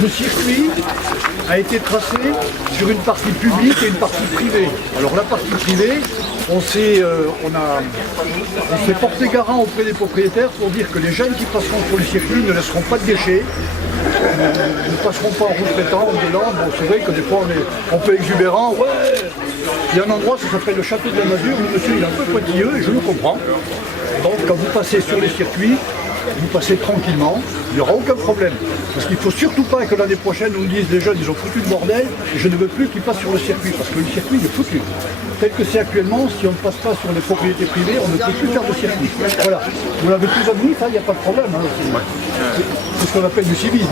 le circuit a été tracé sur une partie publique et une partie privée. Alors la partie privée, on s'est porté garant auprès des propriétaires pour dire que les jeunes qui passeront sur le circuit ne laisseront pas de déchets, ne passeront pas en rouge pétant, en gueulant. Bon, c'est vrai que des fois on peut exubérant. Ouais. Il y a un endroit, ça s'appelle le château de la Masure, où le monsieur il est un peu pointilleux et je le comprends. Donc quand vous passez sur les circuits, vous passez tranquillement, il n'y aura aucun problème. Parce qu'il ne faut surtout pas que l'année prochaine on me dise les jeunes ils ont foutu le bordel et je ne veux plus qu'ils passent sur le circuit parce que le circuit est foutu. Tel que c'est actuellement, si on ne passe pas sur les propriétés privées, on ne peut plus faire de circuit. Voilà. Vous l'avez tous admis, ça il n'y a pas de problème. Hein. C'est ce qu'on appelle du civisme.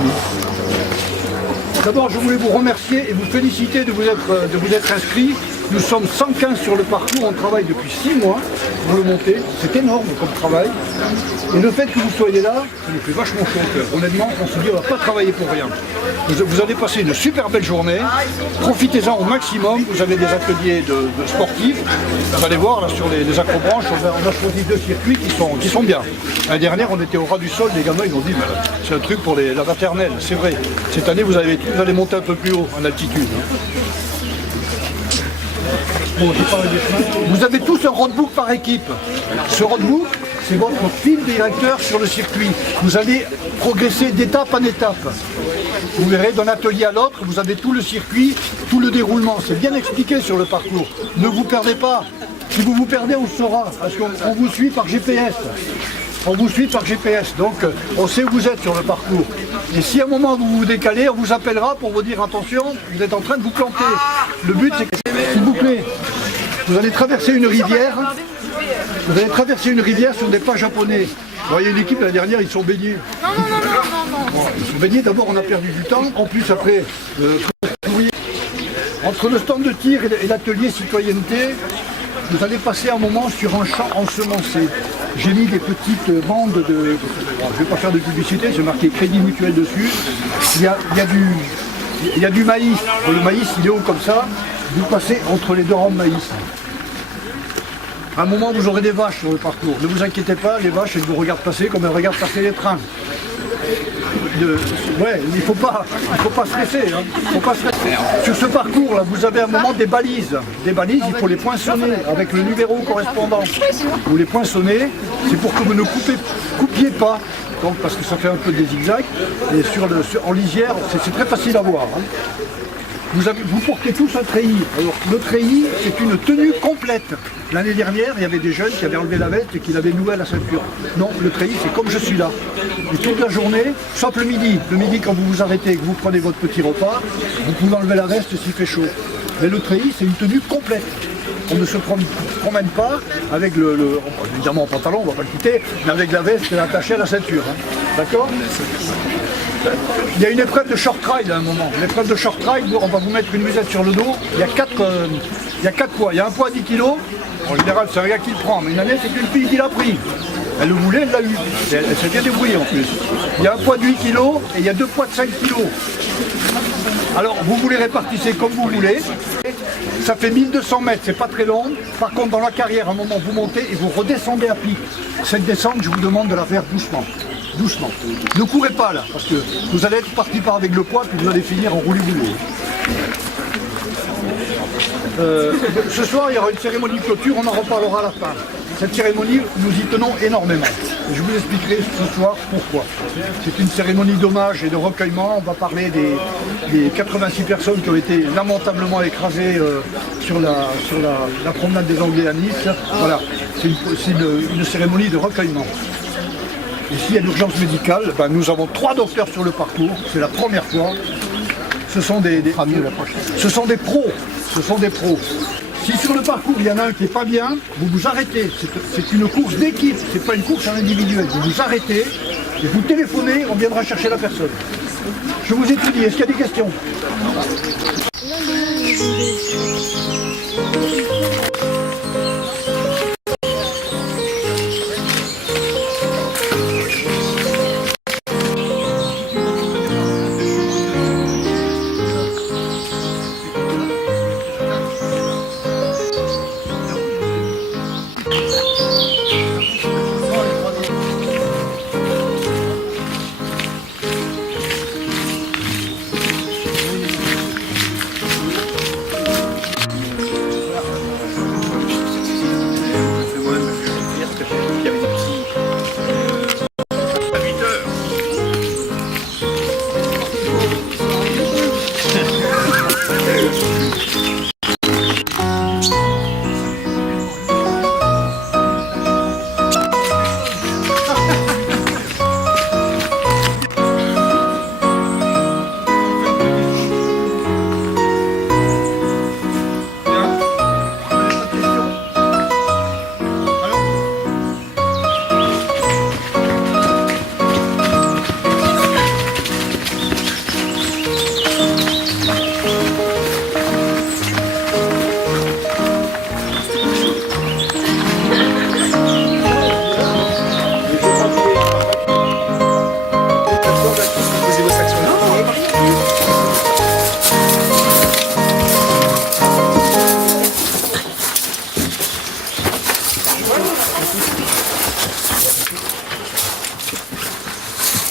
D'abord, je voulais vous remercier et vous féliciter de vous être inscrits. Nous sommes 115 sur le parcours, on travaille depuis 6 mois pour le monter. C'est énorme comme travail. Et le fait que vous soyez là, ça nous fait vachement chaud au cœur. Honnêtement, on se dit on ne va pas travailler pour rien. Vous allez passer une super belle journée. Profitez-en au maximum. Vous avez des ateliers de sportifs. Vous allez voir là sur les acrobranches, on a choisi 2 circuits qui sont bien. L'année dernière, on était au ras du sol. Les gamins ils ont dit c'est un truc pour la maternelle. C'est vrai. Cette année, vous allez monter un peu plus haut en altitude. Bon, vous avez tous un roadbook par équipe. Ce roadbook, c'est votre fil directeur sur le circuit. Vous allez progresser d'étape en étape. Vous verrez d'un atelier à l'autre, vous avez tout le circuit, tout le déroulement. C'est bien expliqué sur le parcours. Ne vous perdez pas. Si vous vous perdez, on le saura. Parce qu'on vous suit par GPS. On vous suit par GPS, donc on sait où vous êtes sur le parcours. Et si à un moment vous vous décalez, on vous appellera pour vous dire attention, vous êtes en train de vous planter. Le but c'est que, s'il vous plaît, vous allez traverser une rivière. Vous allez traverser une rivière sur des pas japonais. Vous voyez une équipe l'année dernière, ils sont baignés. Non. Ils sont baignés, d'abord on a perdu du temps, en plus après, entre le stand de tir et l'atelier citoyenneté, vous allez passer un moment sur un champ ensemencé. J'ai mis des petites bandes de... Bon, je ne vais pas faire de publicité, j'ai marqué Crédit Mutuel dessus. Il y a du maïs. Le maïs, il est haut comme ça. Vous passez entre les 2 rangs de maïs. À un moment, vous aurez des vaches sur le parcours. Ne vous inquiétez pas, les vaches, elles vous regardent passer comme elles regardent passer les trains. Ouais, il ne faut pas stresser. Hein. Faut pas stresser. Sur ce parcours-là, vous avez à un moment des balises. Des balises, il faut les poinçonner avec le numéro correspondant. Vous les poinçonnez, c'est pour que vous ne coupiez pas. Donc, parce que ça fait un peu des zigzags. Et en lisière, c'est très facile à voir. Hein. Vous portez tous un treillis. Alors, le treillis, c'est une tenue complète. L'année dernière, il y avait des jeunes qui avaient enlevé la veste et qui l'avaient noué à la ceinture. Non, le treillis, c'est comme je suis là. Et toute la journée, sauf le midi. Le midi, quand vous vous arrêtez et que vous prenez votre petit repas, vous pouvez enlever la veste s'il fait chaud. Mais le treillis, c'est une tenue complète. On ne se promène pas avec évidemment en pantalon, on ne va pas le quitter, mais avec la veste attachée à la ceinture. Hein. D'accord ? Il y a une épreuve de short trail à un moment. L'épreuve de short trail, on va vous mettre une musette sur le dos. Il y a 4 poids. Il y a un poids à 10 kg. En général, c'est un gars qui le prend. Mais une année, c'est une fille qui l'a pris. Elle le voulait, elle l'a eu. Elle s'est bien débrouillée en plus. Il y a un poids de 8 kg et il y a 2 poids de 5 kg. Alors, vous les répartissez comme vous voulez. Ça fait 1200 mètres, c'est pas très long. Par contre, dans la carrière, à un moment, vous montez et vous redescendez à pic. Cette descente, je vous demande de la faire doucement. Doucement. Ne courez pas là, parce que vous allez être parti par avec le poids, puis vous allez finir en roulé-boulé. Ce soir, il y aura une cérémonie de clôture, on en reparlera à la fin. Cette cérémonie, nous y tenons énormément. Et je vous expliquerai ce soir pourquoi. C'est une cérémonie d'hommage et de recueillement. On va parler des 86 personnes qui ont été lamentablement écrasées sur la promenade des Anglais à Nice. Voilà, c'est une cérémonie de recueillement. Et s'il y a l'urgence médicale, ben nous avons 3 docteurs sur le parcours, c'est la première fois. Ce sont des pros. Ce sont des pros. Si sur le parcours il y en a un qui n'est pas bien, vous vous arrêtez. C'est une course d'équipe, c'est pas une course individuelle. Vous vous arrêtez et vous téléphonez, on viendra chercher la personne. Je vous ai tout dit, est-ce qu'il y a des questions ?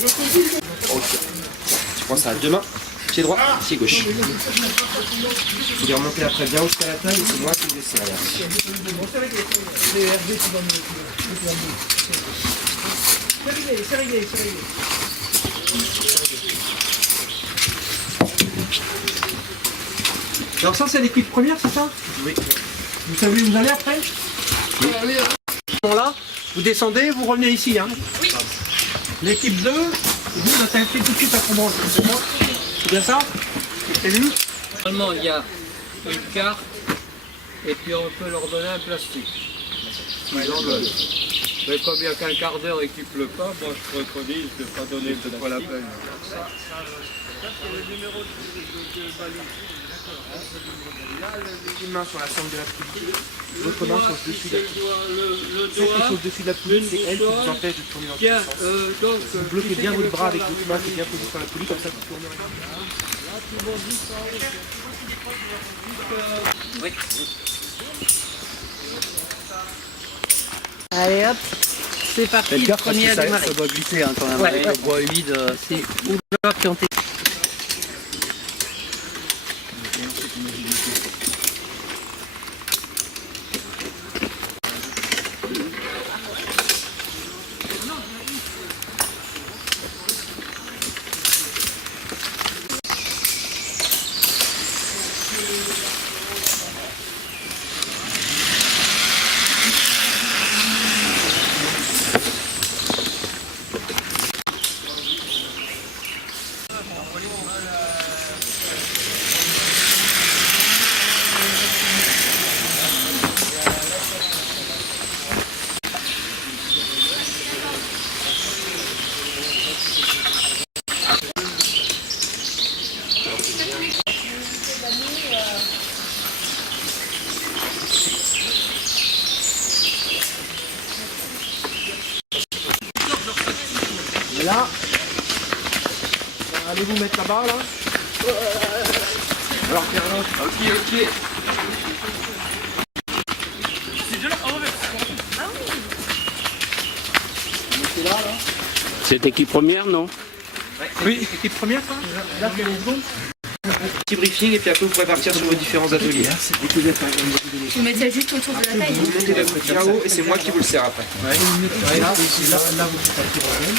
Tu prends ça à deux mains, pied droit, pied gauche. Vous les remontez après bien jusqu'à la taille et c'est moi qui vous laisse derrière. Alors ça c'est l'équipe première, c'est ça? Oui. Vous savez où vous allez après? Oui. Là, vous descendez, vous revenez ici. Hein. Oui. L'équipe 2, vous êtes invité tout de suite à Combange. C'est bien ça? C'est vu? Normalement, il y a une carte et puis on peut leur donner un plastique. Ils en veulent. Mais comme il n'y a qu'un quart d'heure et qu'il ne pleut pas, moi je préconise de ne pas donner de pas la peine. Une main sur la sangle de la poulie, l'autre main sur le dessus de la poulie. Celle qui est sur le dessus de la poulie, c'est elle qui vous empêche de tourner dans tous les sens. Vous bloquez bien votre bras avec votre main qui est bien posée sur la poulie, comme ça vous tournez. Oui. Allez hop, c'est parti, le premier à démarrer. Ça doit glisser hein, quand même. Ouais, le bois humide, c'est oula qui ont été... Et là, allez vous mettre là-bas là. Alors ok. C'est équipe première, non? Oui, équipe première ça. Là c'est les secondes. Petit briefing et puis après vous pourrez partir sur vos différents ateliers. Vous mettez juste autour de la taille. Vous montez là-haut et c'est moi qui vous le sers après. Ouais. Là, vous faites un petit problème.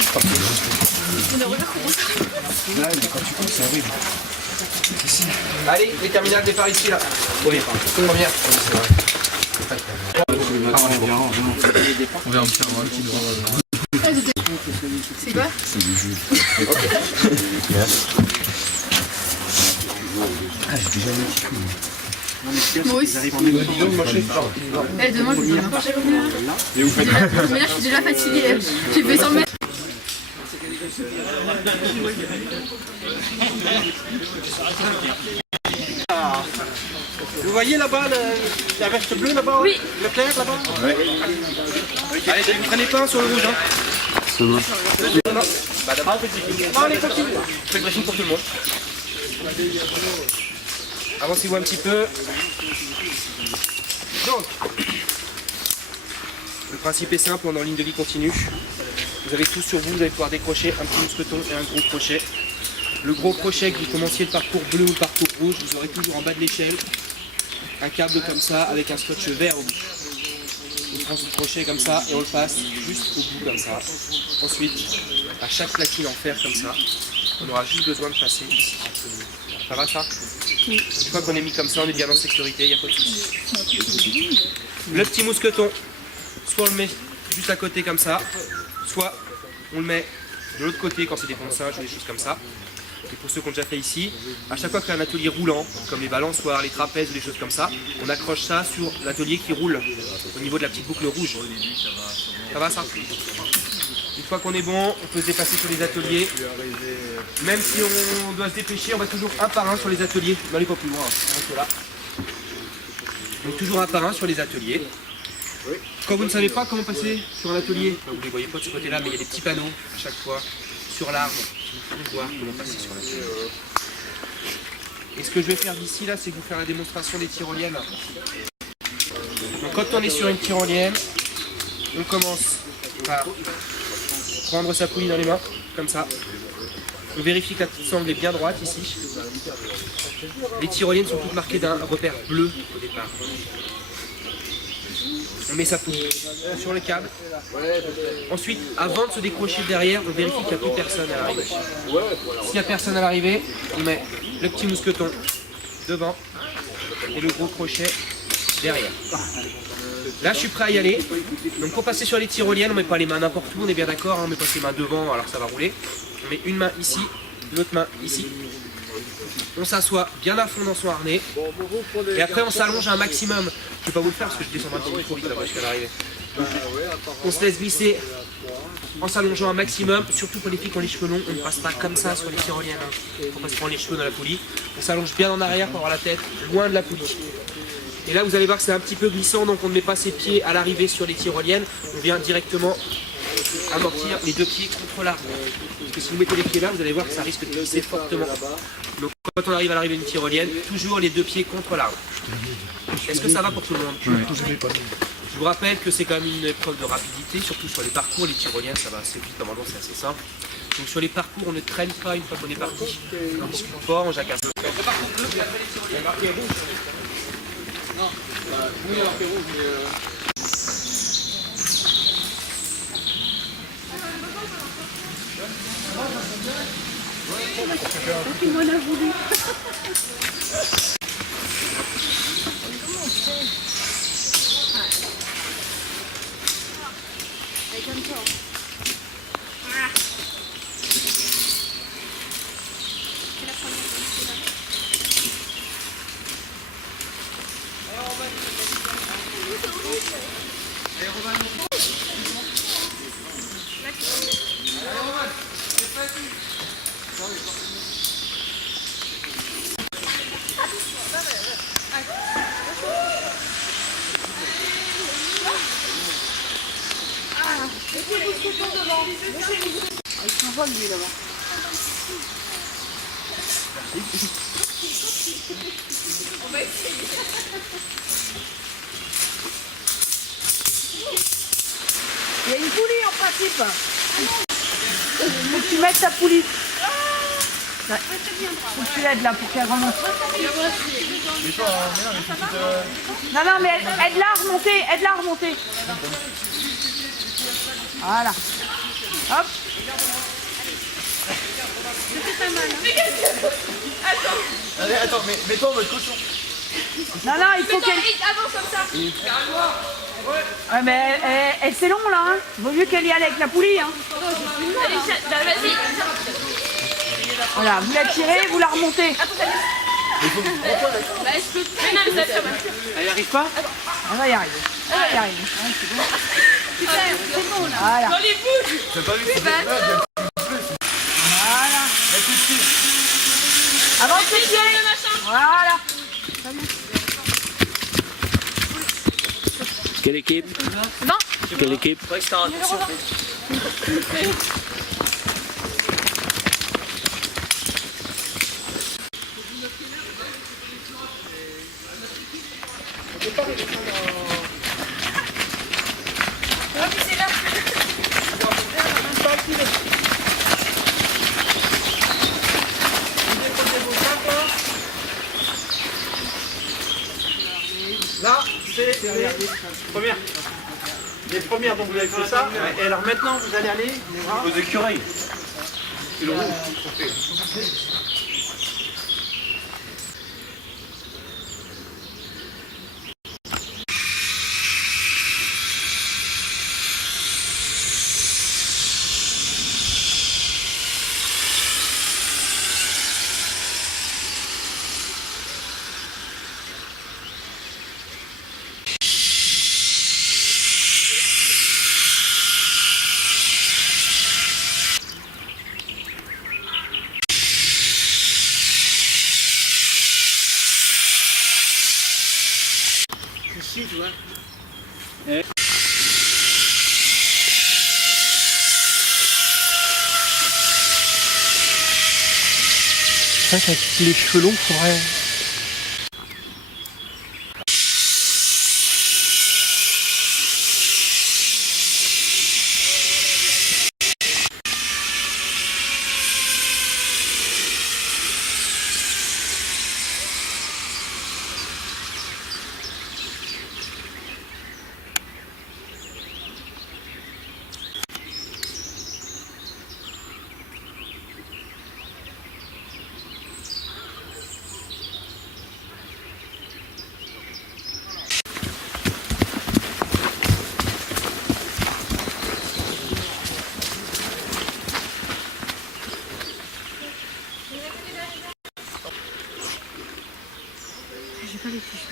On ne regarde comment ça. Là, mais quand tu cours, ça arrive. Allez, les terminales départ ici là. Oui, première. On verra un petit doigt. C'est quoi? C'est du jus. Ah, j'ai déjà mis un petit coup. Moi aussi. Eh, demain, je vous donne un prochain. Mais là, je suis déjà fatiguée. J'ai fait 100 mètres. Vous voyez là-bas la veste bleue là-bas? Oui. Le clair là-bas? Ouais. Allez, vous prenez pas sur le rouge. Hein. Non. Allez, tranquille. Je fais le briefing pour tout le monde. Avancez-vous un petit peu. Donc, le principe est simple, on est en ligne de vie continue. Vous avez tout sur vous, vous allez pouvoir décrocher un petit mousqueton et un gros crochet. Le gros crochet, que vous commenciez le parcours bleu ou le parcours rouge, vous aurez toujours en bas de l'échelle un câble comme ça avec un scotch vert au bout. On prend ce crochet comme ça et on le passe juste au bout comme ça. Ensuite, à chaque platine en fer comme ça, on aura juste besoin de passer ici. Ça va ça? Une fois qu'on est mis comme ça, on est bien en sécurité, il n'y a pas de souci. Le petit mousqueton, soit on le met juste à côté comme ça, soit on le met de l'autre côté quand c'est des ponçages ou des choses comme ça. Et pour ceux qui ont déjà fait ici, à chaque fois qu'il y a un atelier roulant, comme les balançoires, les trapèzes ou des choses comme ça, on accroche ça sur l'atelier qui roule, au niveau de la petite boucle rouge. Ça va ça? Une fois qu'on est bon, on peut se dépasser sur les ateliers. Même si on doit se dépêcher, on va toujours un par un sur les ateliers. N'allez pas plus loin, on reste là. Donc toujours un par un sur les ateliers. Quand vous ne savez pas comment passer sur un atelier, vous ne les voyez pas de ce côté-là, mais il y a des petits panneaux à chaque fois sur l'arbre pour voir comment passer sur l'atelier. Et ce que je vais faire d'ici là, c'est vous faire la démonstration des tyroliennes. Donc quand on est sur une tyrolienne, on commence par prendre sa poulie dans les mains, comme ça. On vérifie que la sangle est bien droite ici. Les tyroliennes sont toutes marquées d'un repère bleu au départ. On met sa poulie sur le câble. Ensuite, avant de se décrocher derrière, on vérifie qu'il n'y a plus personne à l'arrivée. S'il n'y a personne à l'arrivée, on met le petit mousqueton devant et le gros crochet derrière. Là, je suis prêt à y aller. Donc pour passer sur les tyroliennes, on ne met pas les mains n'importe où, on est bien d'accord, on met pas ses mains devant, alors ça va rouler. On met une main ici, l'autre main ici. On s'assoit bien à fond dans son harnais. Et après, on s'allonge un maximum. Je ne vais pas vous le faire parce que je descends un petit peu trop vite là-bas jusqu'à l'arrivée. On se laisse glisser en s'allongeant un maximum, surtout pour les filles qui ont les cheveux longs. On ne passe pas comme ça sur les tyroliennes. Il ne faut pas se prendre les cheveux dans la poulie. On s'allonge bien en arrière pour avoir la tête loin de la poulie. Et là, vous allez voir que c'est un petit peu glissant, donc on ne met pas ses pieds à l'arrivée sur les tyroliennes. On vient directement amortir les deux pieds contre l'arbre. Parce que si vous mettez les pieds là, vous allez voir que ça risque de glisser fortement. Donc quand on arrive à l'arrivée d'une tyrolienne, toujours les deux pieds contre l'arbre. Est-ce que ça va pour tout le monde? Je vous rappelle que c'est quand même une épreuve de rapidité, surtout sur les parcours. Les tyroliennes, ça va assez vite, normalement c'est assez simple. Donc sur les parcours, on ne traîne pas une fois qu'on est parti. On discute pas, on jacasse. Le parcours bleu, puis après les tyroliennes. Marqué rouge. Non, oui, marqué rouge, mais... Tout le monde a voulu. Il y a une poulie en principe. Faut que tu mettes ta poulie. Ouais. Faut que tu l'aides là pour qu'elle remonte. Non, non, mais aide-la à remonter. Aide-la à remonter. Voilà. Hop. Allez, attends, mets-toi en mode cochon. Non, non, il faut qu'elle... Avance comme ça. Ouais, mais elle c'est long là, hein. Vaut mieux qu'elle y aille avec la poulie, hein. Allez, vas-y. Voilà, vous la tirez, vous la remontez. Bah, je peux... Mais non, mais ça fait mal. Elle n'y arrive pas? Elle va y arriver. Elle va y arriver. Ouais, c'est bon. C'est bon là. Voilà. Dans les boules. T'as pas vu? Voilà. Avance les pieds. Voilà. Quelle équipe? Non. Quelle équipe? Là, c'est les premières. Les premières dont vous avez fait ça. Et alors maintenant, vous allez aller aux écureuils. Ici, tu vois. Ça, avec les cheveux longs, faudrait... pas les t-shirts.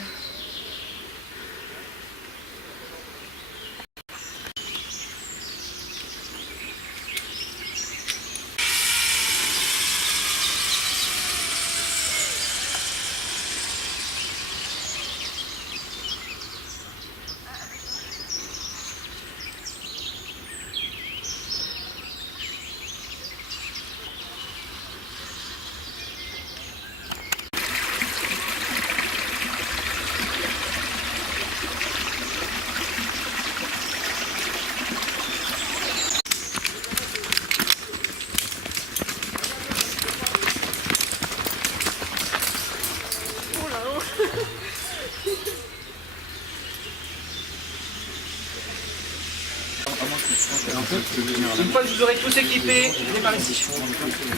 Une fois que vous aurez tous équipés, venez par ici.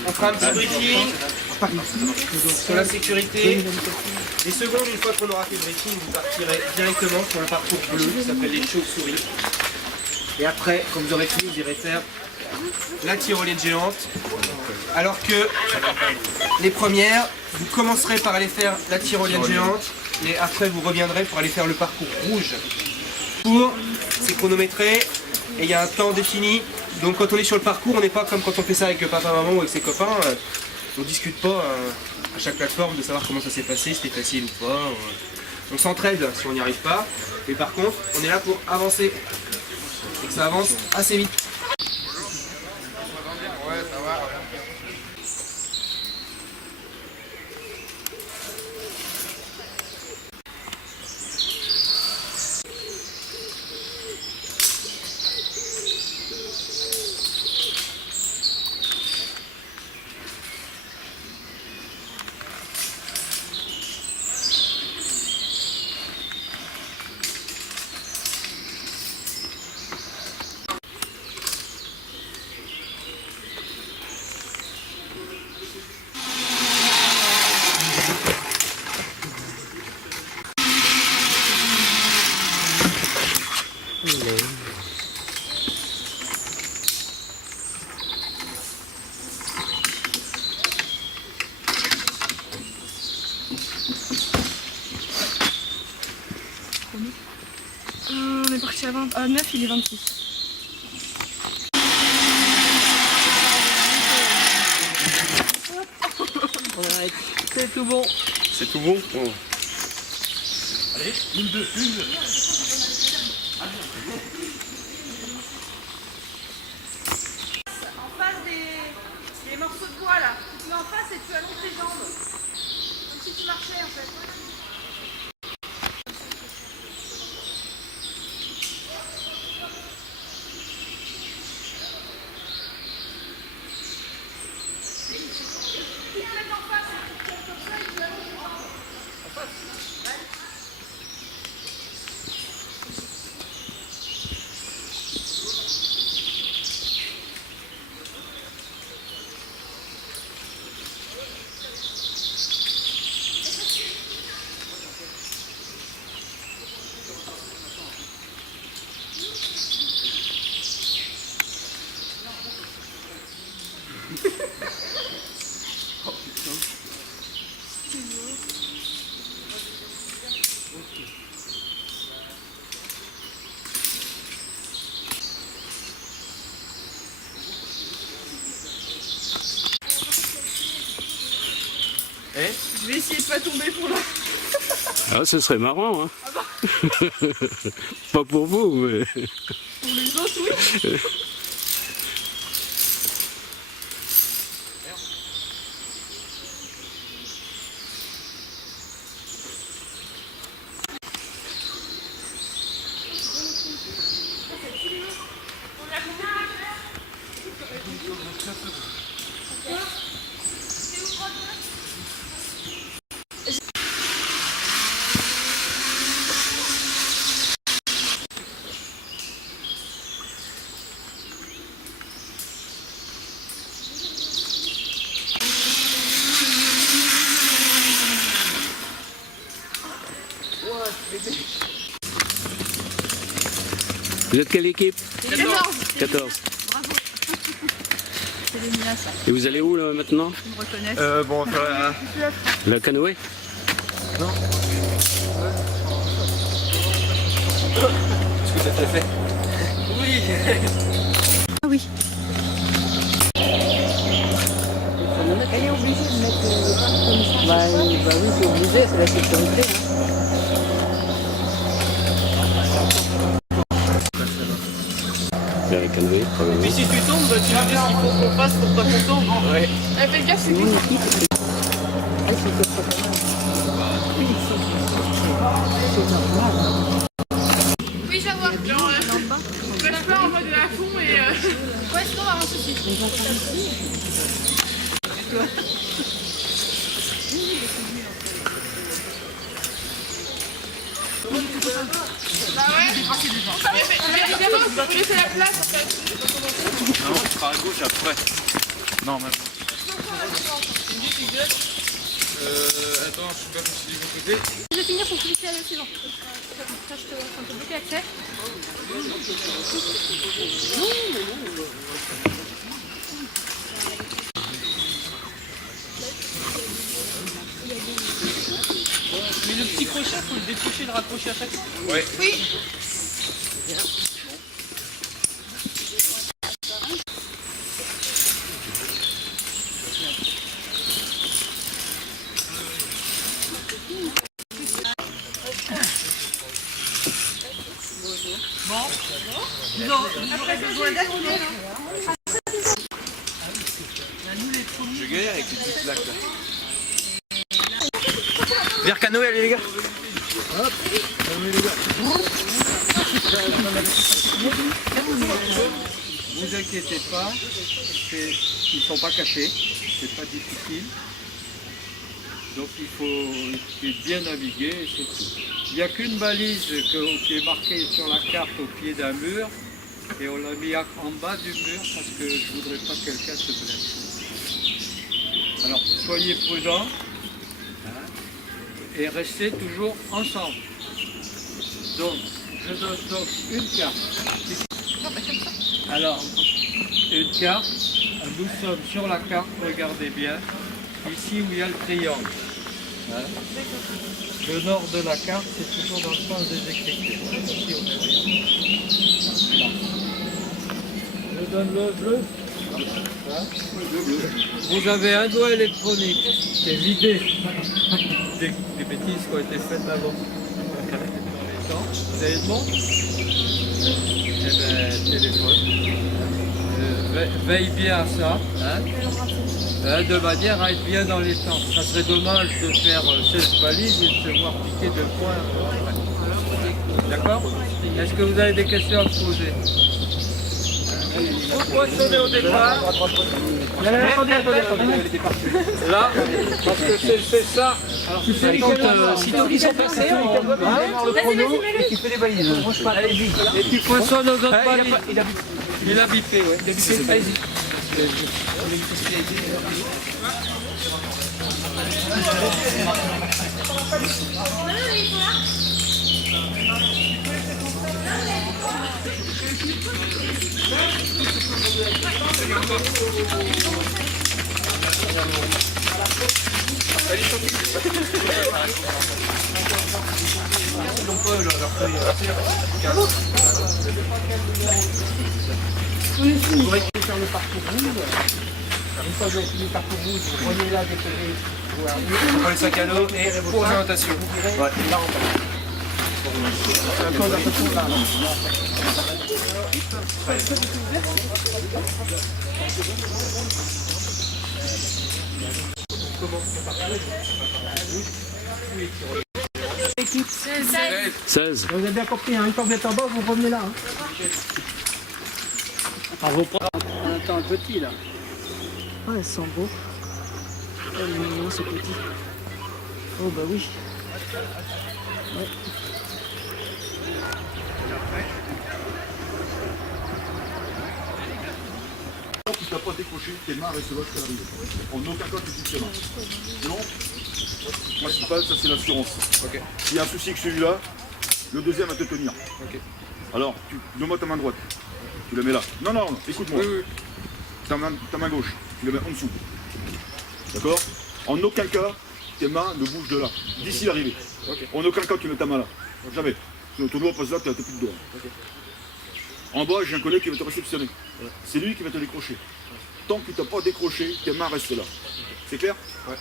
On fera un petit briefing sur la sécurité. Les secondes, une fois qu'on aura fait le briefing, vous partirez directement sur un parcours bleu qui s'appelle les chauves-souris. Et après, quand vous aurez fini, vous irez faire la tyrolienne géante. Alors que les premières, vous commencerez par aller faire la tyrolienne géante et après vous reviendrez pour aller faire le parcours rouge. C'est chronométré et il y a un temps défini. Donc quand on est sur le parcours, on n'est pas comme quand on fait ça avec le papa, maman ou avec ses copains. On ne discute pas à chaque plateforme de savoir comment ça s'est passé, si c'était facile ou pas. On s'entraide si on n'y arrive pas. Mais par contre, on est là pour avancer. Et que ça avance assez vite. On est parti à 9, il est 26. C'est tout bon. C'est tout bon? Oh. Allez, une, deux, une. En face des morceaux de bois là. Tu te mets en face et tu allonges tes jambes. Comme si tu marchais en fait. Je vais essayer de pas tomber pour là. Ah, ce serait marrant, hein. Ah bah. Pas pour vous, mais... Pour les autres, oui. Vous êtes quelle équipe? 14. Bravo. C'est les miens ça. Et vous allez où là maintenant? Ils me reconnaissent. Bon, on va faire La canoë? Non. Est-ce que ça te l'a fait? Oui. Ah oui. Elle est obligée de mettre le parc comme ça. Bah oui, c'est obligé, c'est la sécurité. Bien les canoës, pas mal. Puis si tu tombes, tu vas dire ce qu'il faut qu'on fasse pour pas qu'on tombe. Ouais. Fais gaffe, c'est Mon équipe, c'est Oui, je vais voir. Genre, je passe pas en mode à fond et. Ouais, sinon on va avoir un souci. Bah ouais. Mais évidemment, tu peux laisser la place en fait. Non, tu pars à gauche après. Non, même. Attends, je sais pas si c'est du bon côté. Je vais finir pour cliquer à le suivant. Ça, je te laisse un peu bloquer l'accès. Mais le petit crochet, faut le décrocher et le raccrocher à chaque fois. Ouais. Oui. Je galère avec les petites plaques là. Vers canoë, allez les gars. Vous inquiétez pas, ils ne sont pas cachés, c'est pas difficile. Donc il faut bien naviguer et c'est tout. Il n'y a qu'une balise qui est marquée sur la carte au pied d'un mur et on l'a mis en bas du mur parce que je ne voudrais pas que quelqu'un se blesse. Alors soyez prudents et restez toujours ensemble. Donc je donne donc une carte. Alors, une carte, nous sommes sur la carte, regardez bien, ici où il y a le triangle. Hein. Le nord de la carte, c'est toujours dans le sens des écritures. Ici, au triangle. Là. Je donne le bleu. Hein. Vous avez un doigt électronique, c'est vidé des bêtises qui ont été faites avant. Vous avez le bon? Eh bien, téléphone. Veille bien à ça, hein, de manière à être bien dans les temps. Ça serait dommage de faire 16 balises et de se voir piquer 2 points. D'accord? Est-ce que vous avez des questions à me poser? Vous poinçonnez au départ. Là, parce que c'est ça. Alors, Si Toby sont passés, Tu fais les balises. Allez-y. et tu poinçonnes aux autres balises. Il a bipé, ouais. allez-y. Vous pourrez faire le parcours rouge. Une fois que vous avez fini le parcours rouge, vous prenez là des côtés. On prend les sacs à dos et pour orientation. Ouais, là on part. La corde un peu trop là. Équipe. 16. Vous avez bien compris, hein, une fois que vous êtes en bas, vous revenez là. Hein. On attend un petit là. Oh, elles sont beaux. Oh, il est mignon ce petit. Oh, bah oui. Ouais. Tu ne dois pas décrocher tes mains avec le loge à l'arrivée. En aucun cas tu touches tes mains. Sinon, le principal, ça c'est l'assurance. Ok. S'il y a un souci que celui-là, le deuxième va te tenir. Ok. Alors, donne-moi ta main droite. Tu la mets là. Non, non, écoute-moi. Oui, oui. Ta main gauche, tu la mets en dessous. D'accord? En aucun cas, tes mains ne bougent de là, d'ici l'arrivée. Ok. En aucun cas, tu mets ta main là. Jamais. Ton doigt passe là, tu n'as plus de doigt. En bas, j'ai un collègue qui va te réceptionner. C'est lui qui va te décrocher. Tant que tu n'as pas décroché, tes mains restent là. C'est clair? Ouais.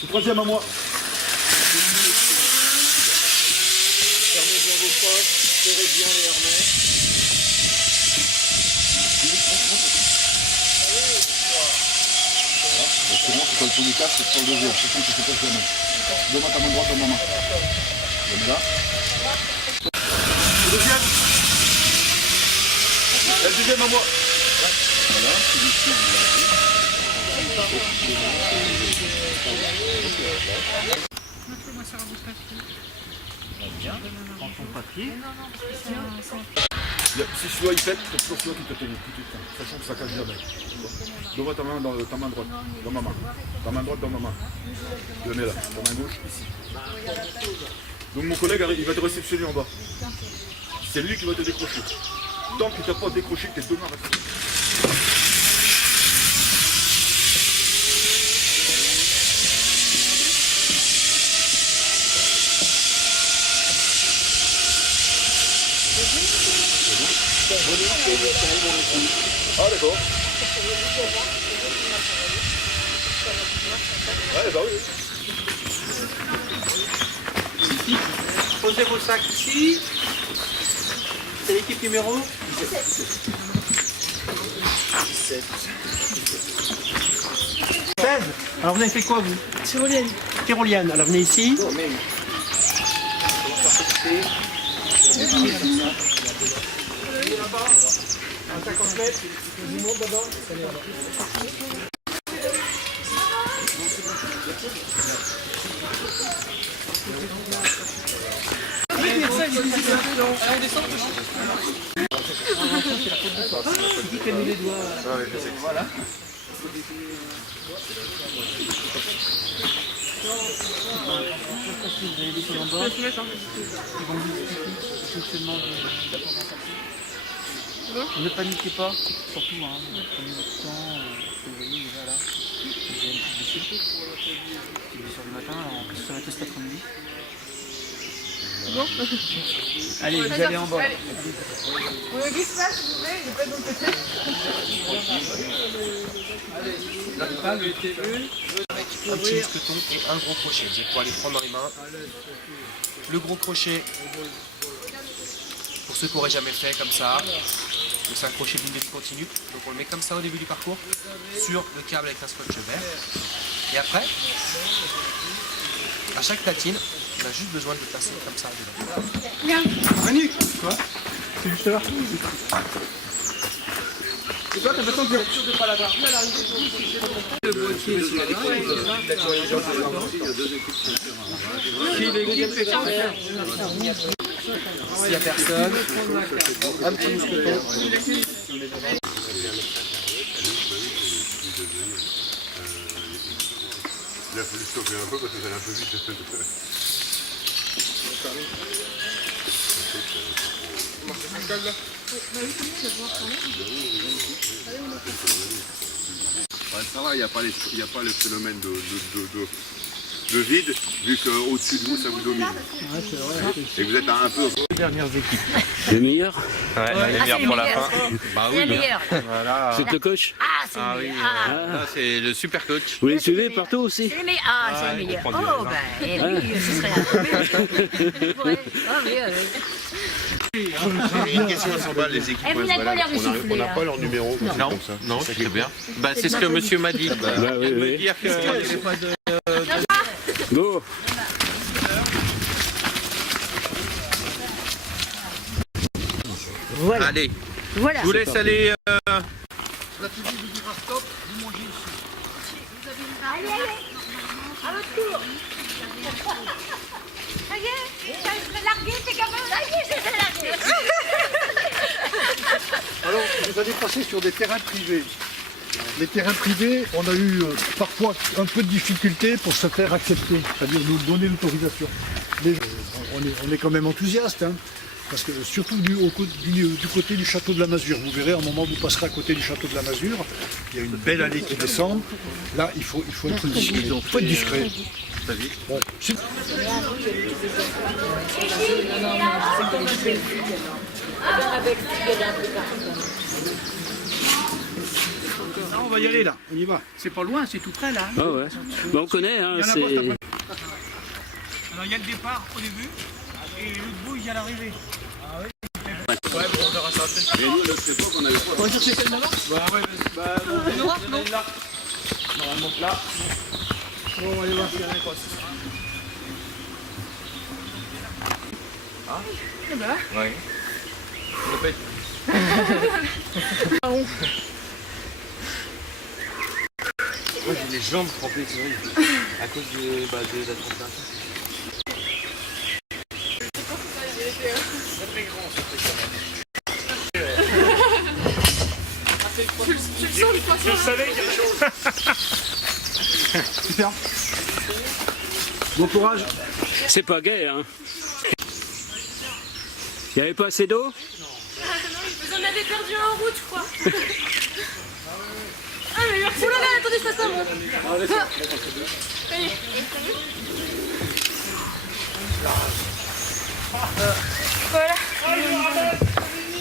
Ce troisième à moi. Fermez bien vos poches, serrez bien les harnais. C'est bon, c'est pas le premier cas, c'est pas le deuxième. C'est tout, c'est pas le deuxième. Donne-moi ta main droite dans ma main. Donne-la. Le deuxième. Le deuxième à moi. Voilà, celui-ci, vous l'avez. Montrez-moi sur un bout de papier. Prends ton papier. Si celui-là il pète, c'est toujours celui-là qui te tenait tout le temps, sachant que ça cache jamais. Donne-moi ta main droite dans ma main. Ta main droite dans ma main. Je la mets là. Ta main gauche ici. Donc mon collègue il va te réceptionner en bas. C'est lui qui va te décrocher. Tant que tu n'as pas décroché tes deux mains restent. Ah d'accord. Ouais bah oui. Posez vos sacs ici. C'est l'équipe numéro 16. Alors vous avez fait quoi vous? Tyrolienne. Tyrolienne. Alors venez ici. À 50 mètres, du monde d'abord. Voilà. Vous allez laisser en bas. Ils vont vous expliquer le fonctionnement de la présentation. Ne paniquez pas, surtout, hein, prenez votre temps, vous voyez, voilà. Vous avez une petite blessure. Une blessure du matin, alors on peut se arrêter cet après-midi. Bon. Allez, vous allez en bas. Vous voulez qu'il se passe, s'il vous plaît? Il est pas de mon côté. Un petit mousqueton et un gros crochet. Vous allez pouvoir les prendre dans les mains. Le gros crochet, pour ceux qui n'auraient jamais fait comme ça, c'est un crochet d'une demi continue. Donc on le met comme ça au début du parcours, sur le câble avec un scotch vert. Et après, à chaque platine, on a juste besoin de le placer comme ça dedans. Manu, quoi? C'est juste là. Et toi, t'as besoin de sûr de ne pas l'avoir vu à l'arrivée. Le boîtier, c'est si l'équipe est en l'air. S'il n'y a personne, un petit mousqueton. Il a fallu stopper un peu parce que ça allait un peu vite. Ça va, il n'y a pas le phénomène de vide, vu qu'au-dessus de vous, ça vous domine. Ouais, c'est vrai. Et vous êtes un peu... Les dernières équipes. Les meilleurs? Ouais, les meilleurs pour la fin. Bah Les meilleurs. Voilà. C'est le coach? Ah, c'est le meilleur. Ah, Là, c'est le super coach. Vous les suivez partout aussi? c'est le meilleur. Ah, c'est le meilleur. Oh, ben, oui, ce serait un peu mieux. Ouais. Oh, oui, oui. Une question à 100 balles, les équipes. Et vous n'avez pas l'air de souffler. On n'a pas leur numéro. Non, non, c'est très bien. Bah, c'est ce que monsieur m'a dit. Bah, oui, Me oui. dire que il n'y a pas de... Go! Voilà. Allez, Voilà. je vous laisse aller... La TV vous dira stop, vous mangez ici. Allez, allez. À votre tour. Ça y est, ça se fait larguer, tes gamins. Ça y est, je fais larguer. Alors, vous allez passer sur des terrains privés. Les terrains privés, on a eu parfois un peu de difficulté pour se faire accepter, c'est-à-dire nous donner l'autorisation. On est quand même enthousiaste, hein, parce que surtout du côté du château de la Masure. Vous verrez, à un moment où vous passerez à côté du château de la Masure, il y a une belle allée qui descend. Là, il faut être discret. ta vie. Ah, on va y aller là, on y va. C'est pas loin, c'est tout près là. Ah ouais. Bon, on connaît, hein, c'est... Alors il y a le départ au début et l'autre bout il y a l'arrivée. Et nous, à notre époque, on avait pas. On va chercher celle là-bas. Non. Normalement là. Bon, on va aller voir s'il y en a un cross. Ah bah ouais. Ça peut être... Moi j'ai les jambes trempées, c'est horrible. À cause de la température. Je savais quelque chose. Super. Bon courage. C'est pas gai, hein. Il n'y avait pas assez d'eau? Vous en avez perdu un en route, je crois. Ah mais merci. Oh là là, attendez, je passe ça moi. Voilà.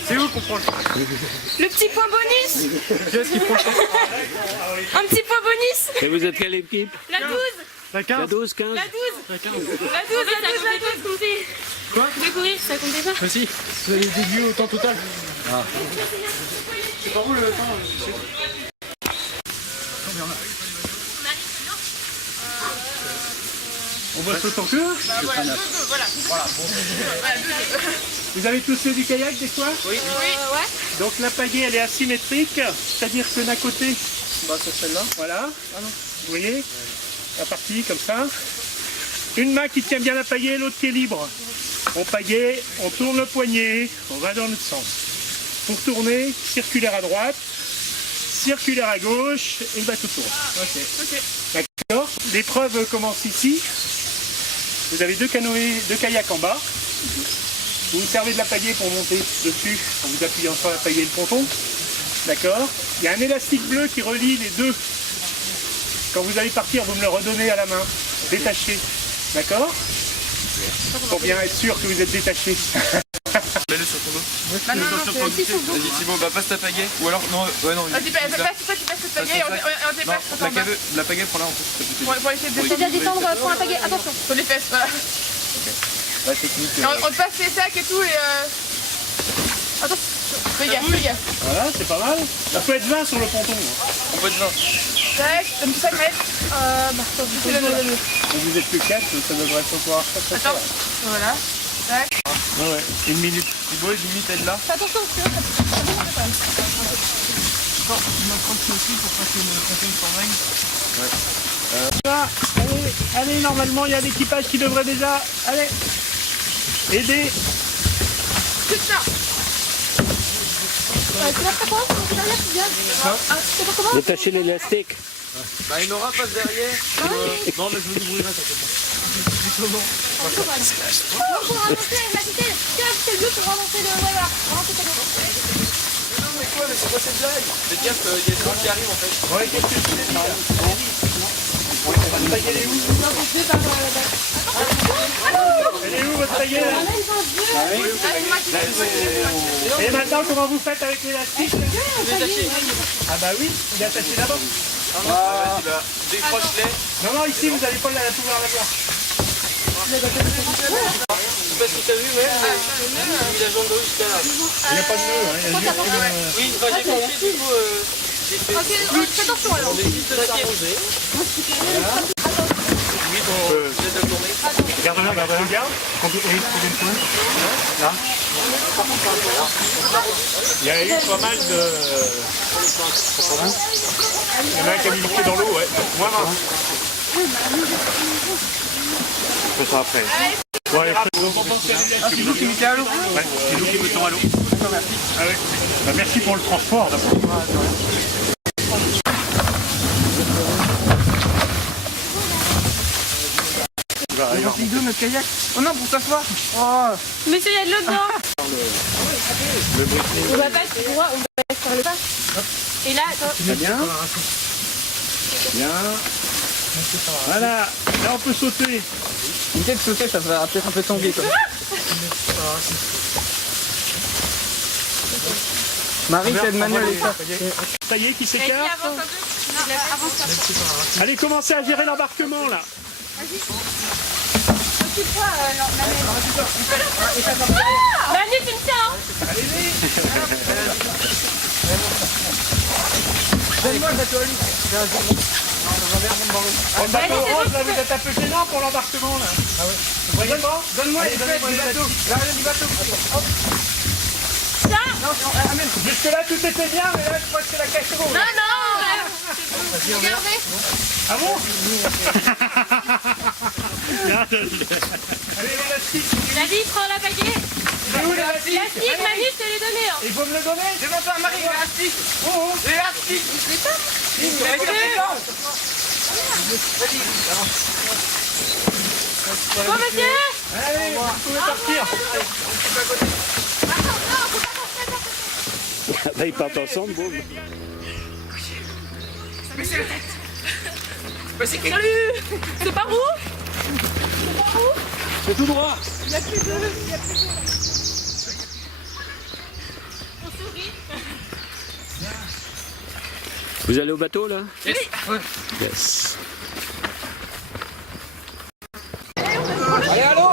C'est où qu'on prend Le petit point bonus. Qu'est-ce qu'il prend? Un petit point bonus. Et vous êtes quelle équipe? La 12. La 15. La 12, 15? La 12. La 12. Ça comptait. Quoi? De courir, ça comptait pas. Mais si, vous avez déduit au temps total. Ah. C'est pas vous le temps. On voit ce temps que voilà. Vous avez tous fait du kayak des fois? Oui. Ouais. Donc la pagaie elle est asymétrique, c'est-à-dire que d'un côté, Bah sur celle-là. voilà, vous voyez, la partie comme ça. Une main qui tient bien la pagaie, l'autre qui est libre. On pagaie, on tourne le poignet, on va dans l'autre sens. Pour tourner, circulaire à droite, circulaire à gauche, et le bateau tourne. Ok. D'accord. L'épreuve commence ici. Vous avez deux kayaks en bas. Vous vous servez de la pagaie pour monter dessus en vous appuyant sur la pagaie et le ponton. D'accord. Il y a un élastique bleu qui relie les deux. Quand vous allez partir, vous me le redonnez à la main. Détaché. D'accord. Pour bien être sûr que vous êtes détaché. Mets-le sur ton dos. C'est ici sur le dos. Vas-y Thibaut, bah passe ta pagaie. Ou alors, non, ouais, non. Vas-y, passe cette pagaie et on dépasse. Non, la pagaie, prends-la en plus. Pour essayer de déjà descendre pour la pagaie. Attention. Sur les fesses, voilà. La technique. On te passe les sacs et tout et Attention. Fais gaffe. Voilà, c'est pas mal. Ça peut être 20 sur le ponton. On peut être 20. Tac, un petit 5 mètres. C'est le nœud. Quand vous êtes que 4, ça devrait être pouvoir faire ça. Attends. Voilà. Tac. Ouais, 1 minute. Thibaut, limite, aide là. Fais attention, tu vois, ça bouge quand même. On a 30 aussi pour passer une campagne sur Allez, normalement, il y a l'équipage qui devrait déjà... Allez, aider. C'est ça. Tu vas faire quoi? C'est derrière, tu viens. Tu fais comment? Détachez l'élastique. Bah, il n'aura pas derrière. Non, mais je vous ouvrirai, t'inquiète pas. Non, pour avancer, la vitesse. Tiens, c'est le bleu pour avancer le... Voilà, avancer ta main. Non, mais quoi, mais c'est quoi cette blague? Faites gaffe, il y a des gens qui arrivent en fait. Ouais, qu'est-ce que tu dis là? Non, c'est deux par là-bas. Elle est où votre pagaie là? Et maintenant, comment vous faites avec l'élastique? Ah bah oui, il est attaché là-bas. Vas-y, bah, décroche-les. Non, ici, vous n'allez pas pouvoir l'avoir. Je sais pas si t'as vu, ouais, j'ai mis la jambe de jusqu'à là. Il n'y a pas de nœud, hein, il y a juste une... Oui, bah, j'ai compris, du coup, j'ai fait... Ok, fais attention alors. On évite de s'arranger. Oui, bon, j'aide à tourner. Regarde là, regarde. Combien de points? Là. Il y a eu pas mal de... Il y en a un qui a mis le pied dans l'eau, ouais. Moins 20. On fait ça après. Bon, allez, C'est vous qui mettez à l'eau? ouais, c'est nous qui mettons à l'eau. Ah ouais. Bah, merci pour le transport d'abord. Rigolo notre kayak. Oh non, pour t'asseoir. Oh. Monsieur, il y a de l'eau dedans. On va pas se droit, on va faire le pas. Et là, attends. Bien. Bien. Voilà. Là, on peut sauter. Évitez de sauter, ça va peut-être un peu tanguer quoi. Marie, t'aides Manuel et ça. Ça y est, qui s'écarte? Allez, commencez à gérer l'embarquement là. Manu, tu me tiens. Donne-moi le bateau à lui. Le bateau orange, là, vous êtes un peu gênant pour l'embarquement là. Ah ouais. Vous voyez pas? Donne-moi les fêtes du bateau. L'arrière du bateau. Jusque-là, tout était bien, mais là, je crois que c'est la casse rouge. Non, regardez. Ah bon? Allez, l'élastique. Il a dit, prends la baguette. C'est où l'élastique? L'élastique, Manu, je te l'ai donné. Hein. Il faut me le donner? Devant toi, Marie, l'élastique. Oh, L'élastique. Bon, monsieur. allez, vous pouvez partir. Là, ils partent ensemble, bon. Salut. C'est par où? C'est tout droit. Il n'y a plus de... On sourit. Vous allez au bateau, là? Oui. Yes. Allez, allô.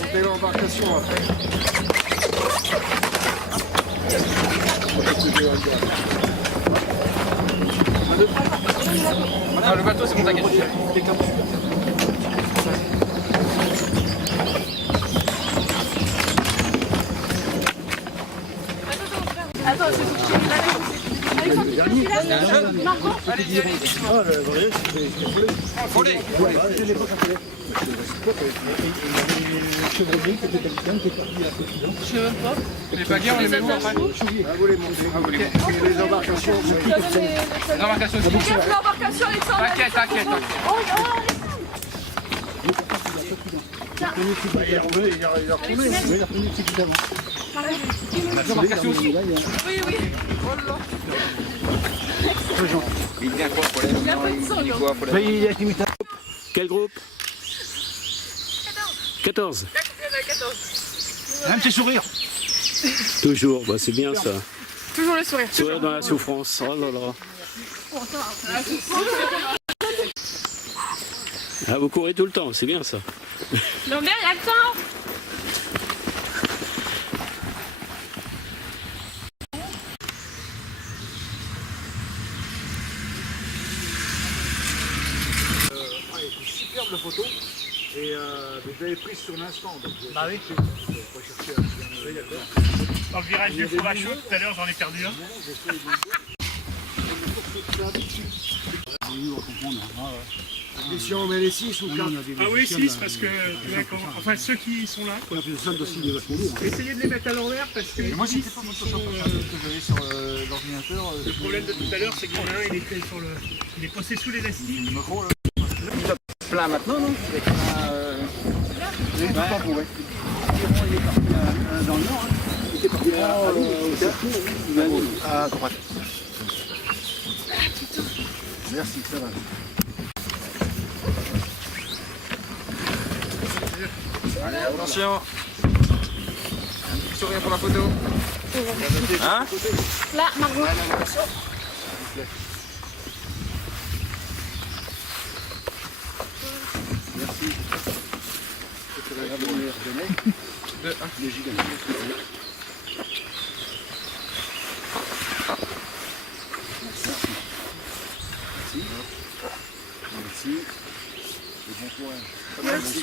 Montez l'embarcation après. Ah, le bateau, c'est mon taquet. Attends, c'est Les baguettes, on les met où après? Les embarcations. Les embarcations, c'est l'embarcation, Alexandre. T'inquiète. Il a retourné, Les embarcations aussi. Oui. Il vient quoi pour les... Quel groupe? 14. un petit sourire. Toujours, bah, c'est bien ça. Toujours le sourire. Sourire dans la souffrance. Oh là là. Ah, vous courez tout le temps, c'est bien ça. Non, mais il y a le temps. Superbe photo. Et je l'avais prise sur l'instant. Bah oui. Dans le virage du Fourachot, tout à l'heure, j'en ai perdu un. Et si on met les 6 ou 4? Ah oui, 6 parce que enfin ceux qui sont là. Essayez de les mettre à l'envers parce que moi c'était pas Photoshop que j'avais sur l'ordinateur. Le problème de tout à l'heure c'est qu'il y en a un, il est posté sous l'élastique. Plein maintenant, non? Il est parti dans le nord. Il était parti à droite. Merci, ça va. Allez, attention. Un petit sourire pour la photo. Hein? Là, Margot. Merci. Deux, un. Les gigants. Merci. Et bon courage. Merci.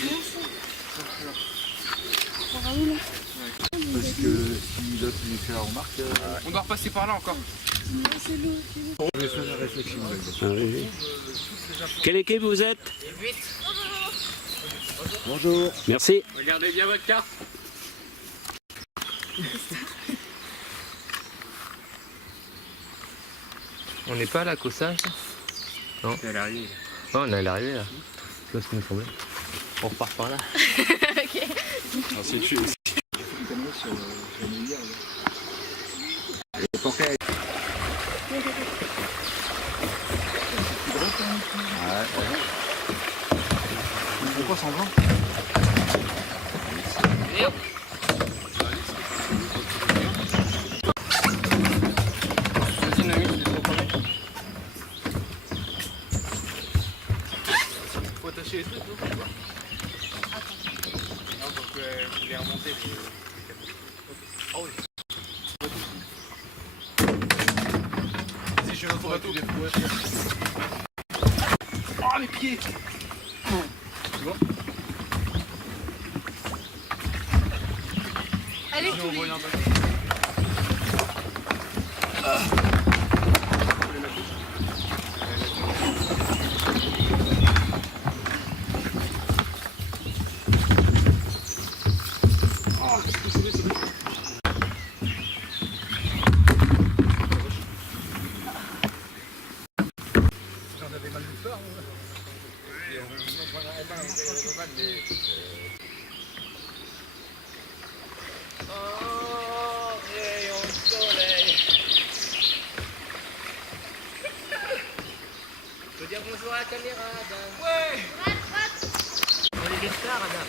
Parce que si l'autre lui fait la remarque... On doit repasser par là encore. Je vais faire la réflexion. Ah, oui, oui. Quelle équipe vous êtes? Bonjour. Merci. Regardez bien votre carte. On n'est pas à la Cossage? Non. C'est à l'arrivée. Oh, on est à l'arrivée là. Tu vois ce qu'il nous semblait? On repart par là. Ok. Pourquoi semblant? Faut attacher les trucs, non? Non, donc vous les remonter les... Ah oui. Vas-y, je suis notre bateau. Oh les pieds! Tu vois? Allez, Sinon, on voit un bateau. Oh, rayon de soleil. Je peux dire bonjour à la caméra, Adam. Ouais. On est des stars, Adam.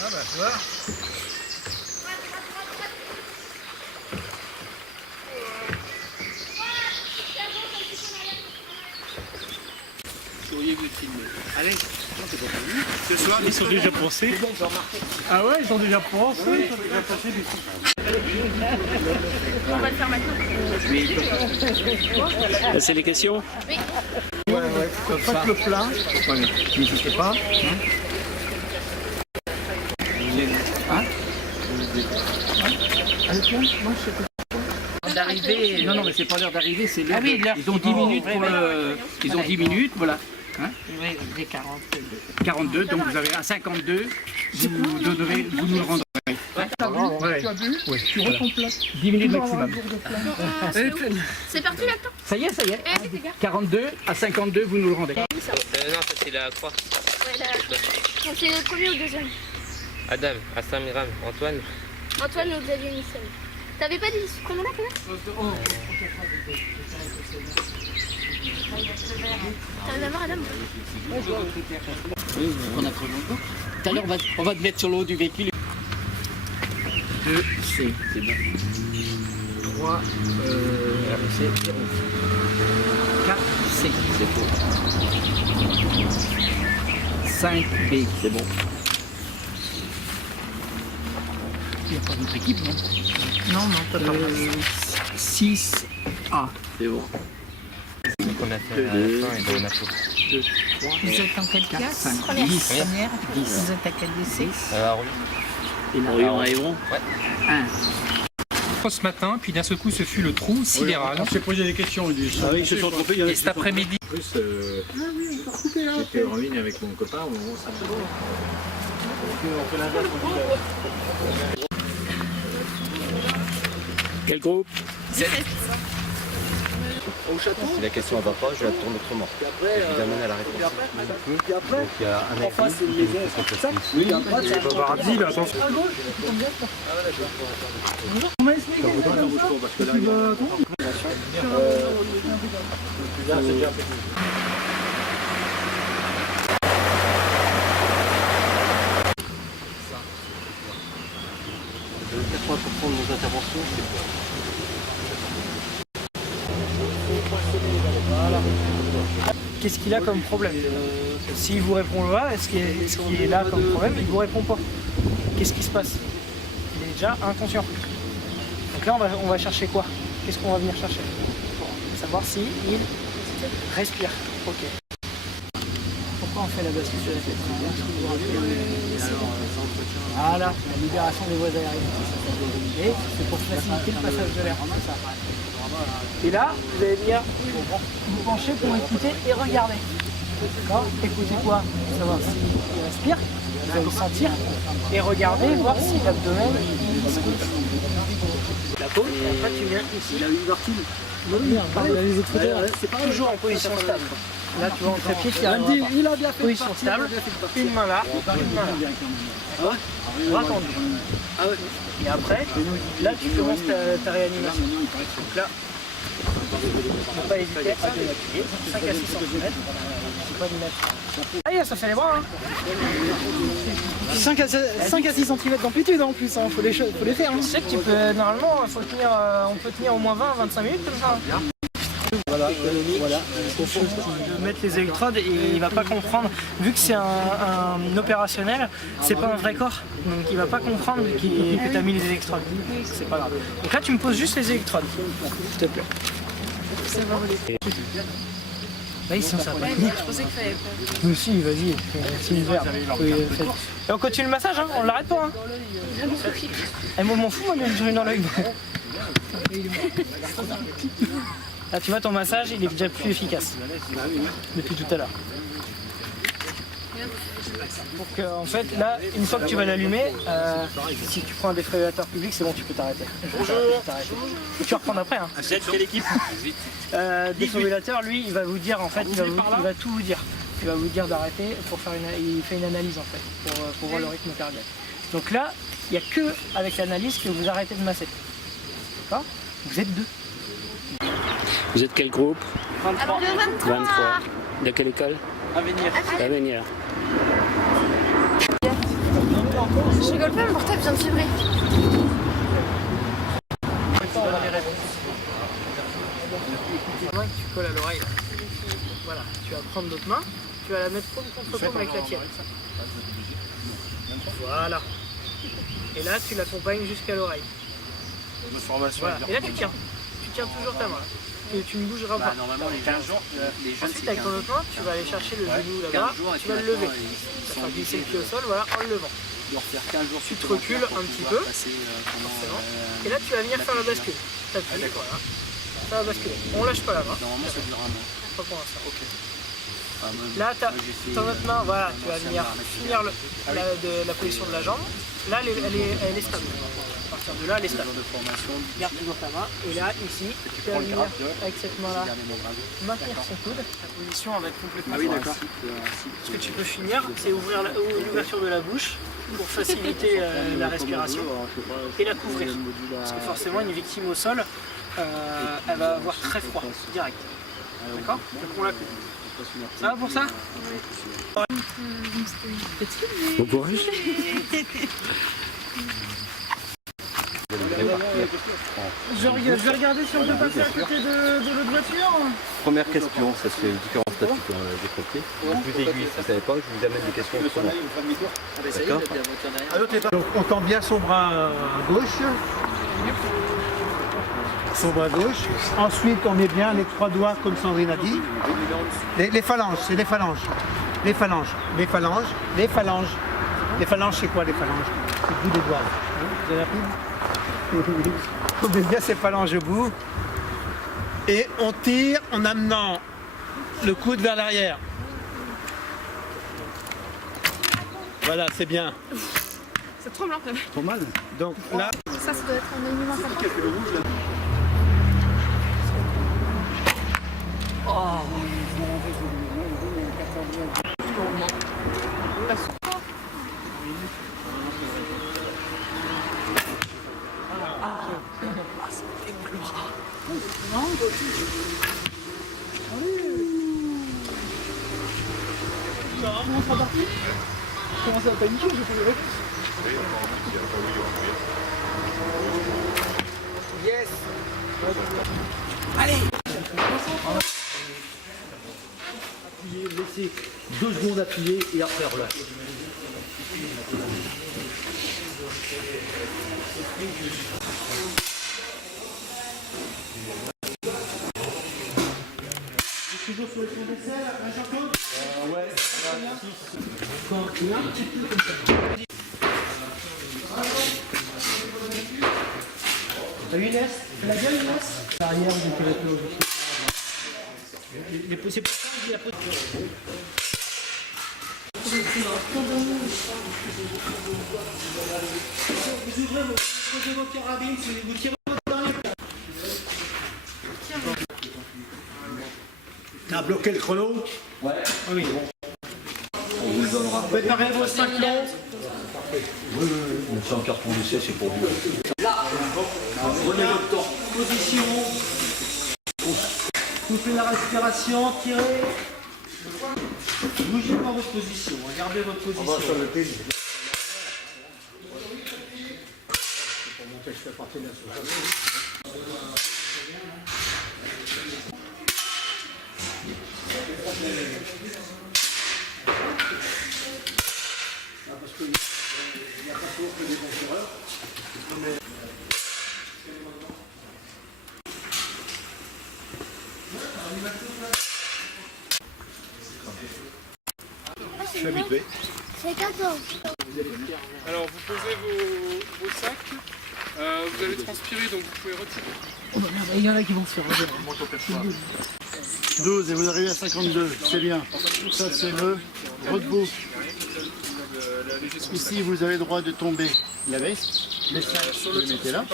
Ah bah tu vois. Allez, Ce soir, ils sont déjà pensés. Ah ouais, ils ont déjà pensé. On va le faire maintenant. C'est les questions? Ouais, faites le plein. N'hésitez pas. D'arriver, non, mais c'est pas l'heure d'arriver, c'est l'heure. Ils ont 10 minutes pour le. Ils ont 10 minutes, voilà. Hein, J'ai 42. 42, donc vous avez un 52, vous nous le rendrez. Tu recomplètes. 10 minutes maximum. C'est parti là-dedans? Ça y est. Eh, vite les gars. 42 à 52, vous nous le rendez. non, ça c'est la croix. Ouais, là. Donc, c'est le premier ou le deuxième? Adam, Assam Miram, Antoine. Antoine ou Xavier Michel. T'avais pas dit ce prénom-là peut-être? T'as rien à voir, Adam? Oui, on a pris longtemps. Tout à l'heure, on va te mettre sur le haut du véhicule. 2C, c'est bon. 3, c'est 0. 4C, c'est bon. 5B, c'est bon. Il n'y a pas d'autre équipe, non? Non, pas de 6A, c'est bon. On a fait à la fin et on a fait. 2, 3, Vous êtes en quelle 4, classe? 5, Première. 10. Première. 10. Vous êtes à quel lycée? Alors, Et là, on arriveront. Ouais. 1. Ce matin, puis d'un seul coup, ce fut le trou sidéral. On s'est posé des questions. Et cet après-midi. J'étais en ligne avec mon copain au moment où ça me Quel groupe? Au château. Si la question ne va pas, je la tourne autrement. Je vous amène à la réponse. Puis après, Donc il y a un en face, c'est une maison. Oui, après, c'est Bavardi, mais attention. on m'a expliqué comme ça. Tu veux attendre? De nos interventions, c'est quoi? Qu'est-ce qu'il a comme problème? S'il vous répond là, ce qui est là comme problème, il vous répond pas. Qu'est-ce qui se passe? Il est déjà inconscient. Donc là, on va chercher quoi? Qu'est-ce qu'on va venir chercher? Savoir si il respire. Ok. Pourquoi on fait la bascule sur la tête? Voilà, la libération des voies aériennes. Et c'est pour faciliter le passage de l'air. Et là, vous allez venir vous pencher pour écouter et regarder. D'accord? Écoutez quoi? Savoir s'il respire, vous allez le sentir, et regardez, voir si l'abdomen il squeeze. et après tu viens ici. Il a une vertile. C'est toujours en position stable. Là tu vois en trépied, il a bien fait position stable, une main là, une main là. Bras tendu. Et après, là tu commences ta réanimation. Donc là, ne pas hésiter à te appuyer, 5 à 6 cm. C'est pas du mettre. Allez, ça fait les bras. Hein. 5 à 6 cm d'amplitude en plus, hein. Faut les faire. Hein. Tu sais que tu peux, normalement, on peut tenir au moins 20-25 minutes comme ça. Voilà, de mettre les électrodes et il va pas comprendre, vu que c'est un opérationnel, c'est pas un vrai corps, donc il va pas comprendre que tu as mis les électrodes, c'est pas grave. Donc là tu me poses juste les électrodes, s'il te plaît. Là ils sont sympas. Je pensais qu'il fallait pas. Nous aussi, vas-y, c'est une verbe. Et on continue le massage, hein, on l'arrête pas. Hein. Et moi m'en fous, moi je suis dans l'œil. Là tu vois ton massage il est déjà plus efficace depuis tout à l'heure. Donc en fait là une fois que tu vas l'allumer, si tu prends un défibrillateur public c'est bon tu peux t'arrêter. Tu vas reprendre après hein. Quelle équipe Défibrillateur lui il va vous dire en fait, il va tout vous dire. Il va vous dire d'arrêter pour faire il fait une analyse en fait, pour voir le rythme cardiaque. Donc là il n'y a que avec l'analyse que vous arrêtez de masser. D'accord ? Vous êtes deux. Vous êtes quel groupe? 23. 23. De quelle école? Avenir. Avenir. Je rigole pas, mon portable vient de vibrer. Tu colles à l'oreille. Voilà, tu vas prendre l'autre main, tu vas la mettre contre avec la tienne. Voilà. Et là, tu l'accompagnes jusqu'à l'oreille. Voilà. Et là, tu tiens. Tu tiens toujours ta main. Et tu ne bougeras pas. Normalement, les 15 jours, les jeunes, ensuite, avec ton autre main, tu vas aller chercher le genou là-bas, tu vas le lever. Tu vas glisser le pied au sol, voilà, en le levant. Tu te recules un petit peu, forcément. Et là, tu vas venir faire la bascule. T'appuies, voilà. Ça va basculer. On lâche pas la main. Normalement, ça dure un mois. Pas pour l'instant. Là, ton autre main, voilà, tu vas venir finir la position de la jambe. Là, elle est stable. À partir de là, elle est stable. Garde toujours ta main. Et là, ici, tu vas venir avec cette main-là maintenir son coude. Ta position va être complètement d'accord. Ce que tu peux finir, c'est ouvrir l'ouverture de la bouche pour faciliter la respiration et la couvrir. Parce que forcément, une victime au sol, elle va avoir très froid, direct. D'accord? Donc on la couvre. Ça va pour ça? Bon courage. Je vais regarder si on peut passer à côté de l'autre voiture. Première question, ça se fait différents statuts dans les pompiers. Plus aiguille, si vous ne savez pas, je vous amène des questions autrement. D'accord. Donc on tend bien son bras gauche. Son bras gauche. Ensuite on met bien les trois doigts comme Sandrine a dit. Les phalanges, c'est les phalanges. Les phalanges, les phalanges, les phalanges. Les phalanges c'est quoi les phalanges? C'est le bout des doigts. Vous avez appris? On met bien ces phalanges au bout. Et on tire en amenant le coude vers l'arrière. Voilà, c'est bien. C'est trop blanc. Trop mal. Donc là. Ça doit être un élément sympa. Comment ça va paniquer? J'ai pas eu réponse. Yes. Allez. Appuyez, laissez 2 secondes appuyer et après relâche. Toujours sur les fonds d'aisselle, après Jean-Claude? Ouais, encore un petit peu comme ça. T'as vu Inès? Fais la gueule Inès? L'arrière, vous pouvez la plus. C'est pour ça que j'ai la posture. Vous ouvrez vos carabines, vous tirez votre dernier T'as bloqué le chrono? Ouais. Oui, bon. On vous le donnera. Préparez vos 5 longs. Oui. C'est un carton d'essai, c'est pour vous. Là, prenez votre temps. Position. Coupez la respiration, tirez. Bougez pas votre position, regardez votre position. On va sur le pays. Pour montrer que je fais partie de l'association. Parce qu'il n'y a pas toujours que des bons tireurs. Je suis habitué. C'est 14. Alors vous posez vos sacs, vous allez transpirer donc vous pouvez retirer. Oh merde, il y en a qui vont se faire rejoindre. 12 et vous arrivez à 52, c'est bien. Ça c'est le roadbook. Ici vous avez le droit de tomber la veste, les sacs vous les mettez là.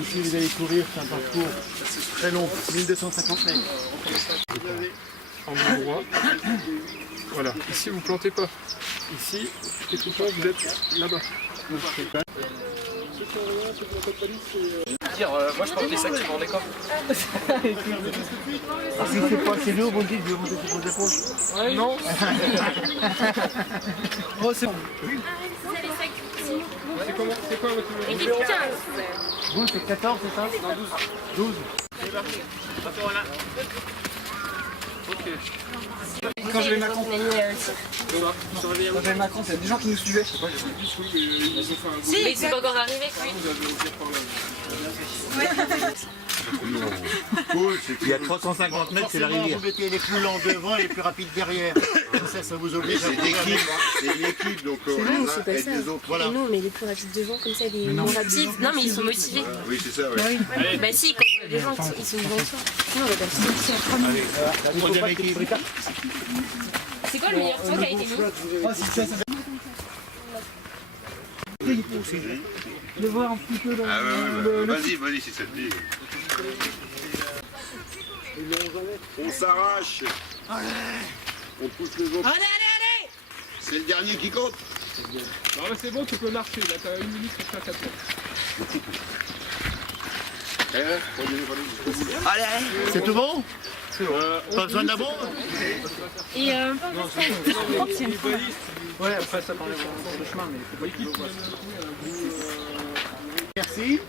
Ici vous allez courir, c'est un parcours très long, 1250 mètres. Vous avez en main droit. Voilà, ici vous plantez pas. Ici, et tout le temps vous êtes là-bas. Ceux qui ont rien, ceux qui n'ont pas de valise, c'est... Moi je porte les sacs sur mon décor. Si c'est pas assez lourd, vous dites, je vais monter sur vos épaules. Ouais, non. Oh c'est bon. C'est quoi votre numéro? Vous c'est 14, c'est ça? Non, 12. 12. Ok. Quand je vais Macron, Quand je vais Macron, il y a des gens qui nous suivaient. ils ont fait un Si, mais c'est pas encore arrivé. vous avez ouvert par là. Cool, c'est Il y a 350 mètres, c'est la rivière. Vous mettez les plus lents devant et les plus rapides derrière. Ça vous oblige à c'est l'équipe, c'est l'équipe, donc C'est on nous, est c'est là, pas aide ça. les autres. Et nous, on met les plus rapides devant, comme ça, les moins rapides. Non, mais ils sont motivés. Oui, c'est ça, oui. Bah si, quand les gens ils sont devant toi. Sinon, on va pas se sortir. Première équipe. C'est quoi le meilleur temps qui a été mis? De voir un petit peu dans Ah ouais, vas-y, si ça te dit. On s'arrache. On pousse les autres. Allez! C'est le dernier qui compte. Non mais c'est bon, tu peux marcher, là t'as 1 minute pour faire 4 mètres. C'est tout bon? Pas besoin de la bombe? Et Ouais, après ça t'enlève le chemin, mais il faut pas qu'il le voit. Merci.